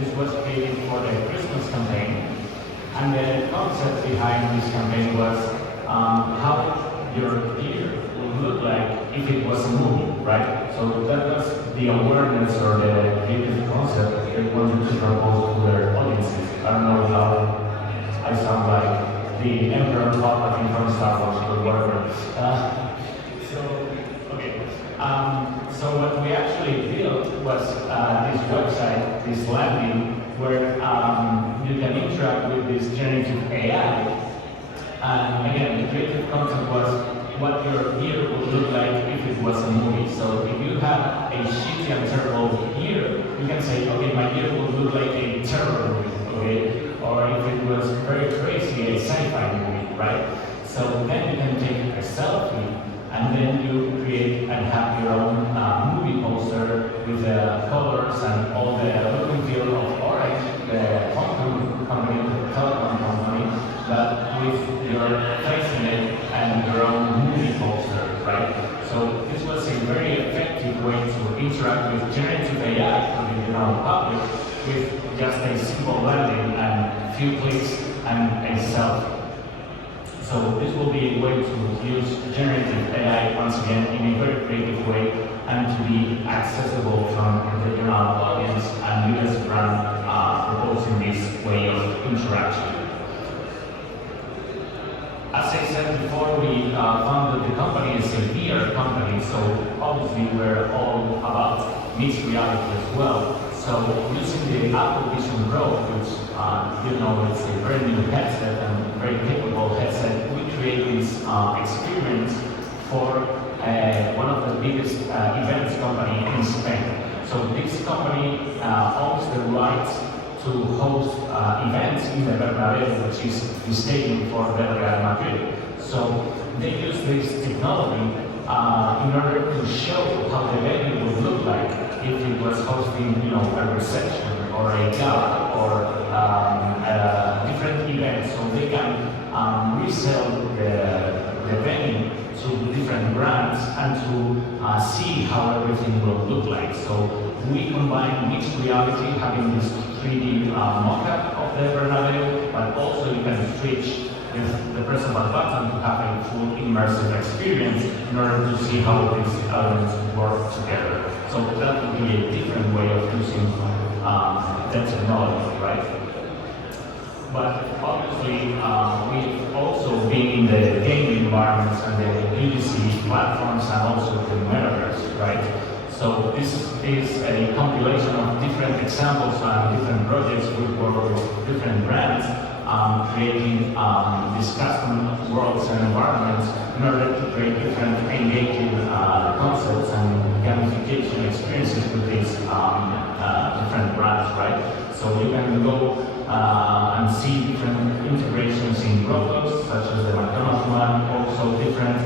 This was created for the Christmas campaign, and the concept behind this campaign was how your beer would look like if it was a movie, right? So that was the awareness or the basic concept they wanted to propose to their audiences. I don't know how I sound like the Emperor Palpatine from Star Wars or whatever. So what we actually built was this website, this landing, where you can interact with this generative AI. And again, the creative concept was what your beer would look like if it was a movie. So if you have a shitty and terrible beer, you can say, okay, my beer would look like a terror movie, okay? Or if it was very crazy, a sci-fi movie, right? So then you can take a selfie, and then you create and have your own movie poster with the colors and all the look and feel of Orange, the phone company, the telecom company, but with your face in it and your own movie poster, right? So this was a very effective way to interact with generative AI for the general public with just a simple landing and few clicks and a selfie. So this will be a way to use generative AI once again in a very creative way and to be accessible from the general audience and you as a brand proposing this way of interaction. As I said before, we founded the company as a VR company, so obviously we're all about mixed reality as well. So using the Apple Vision Pro, which it's a very new headset and very capable headset, we create this experience for one of the biggest events company in Spain. So this company owns the rights to host events in the Bernabeu, which is the stadium for Real Madrid. So they use this technology in order to show how the venue would look like if it was hosting, a reception or a gala or a different event. So they can resell the venue to different brands and to see how everything will look like. So we combine mixed reality, having this 3D mock-up of the Bernabeu, but also you can switch with the press of a button to have a full immersive experience in order to see how these elements work together. So that would be a different way of using that technology, right? But obviously, we've also been in the gaming environments and the UGC platforms and also the metaverse, right? So this is a compilation of different examples and different projects. We work with different brands, creating these custom worlds and environments in order to create different engaging concepts and gamification experiences with these different brands, right? So you can go and see different integrations in Roblox, such as the McDonald's one, also different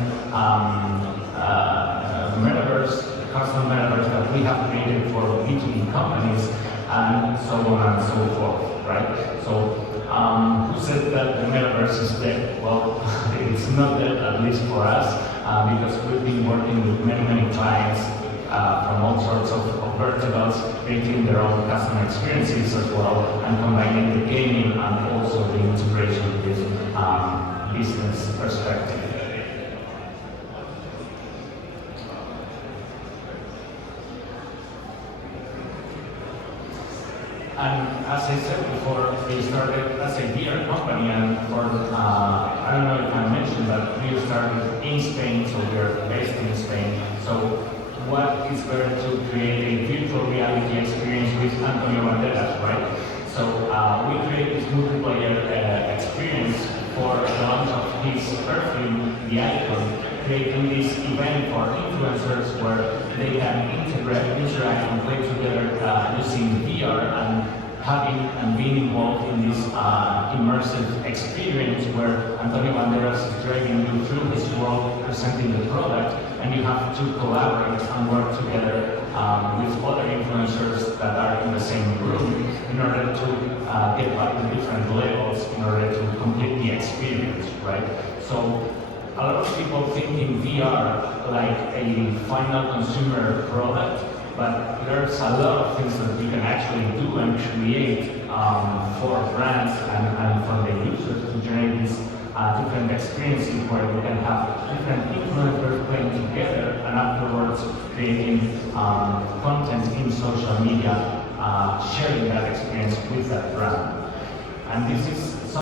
metaverse, custom metaverse that we have created for B2B companies, and so on and so forth, right? So who said that the metaverse is dead? Well, it's not dead, at least for us, because we've been working with many clients from all sorts of verticals, creating their own customer experiences as well, and combining the gaming and also the integration with business perspective. And as I said before, we started as a VR company, and for, I don't know if I mentioned, but we started in Spain, so we're based in Spain. So what is better to create a virtual reality experience with Antonio Banderas, right? So we created this multiplayer experience for the launch of his perfume, the Icon, creating this event for influencers where they can interact and play together using VR and having and being involved in this immersive experience where Antonio Banderas is driving you through his world, presenting the product, and you have to collaborate and work together with other influencers that are in the same room in order to get back to different levels in order to complete the experience, right? So a lot of people think in VR like a final consumer product, but there's a lot of things that you can actually do and create create for brands and for the users to generate these different experiences where we can have different influencers playing together and afterwards creating content in social media, sharing that experience with that brand. And this is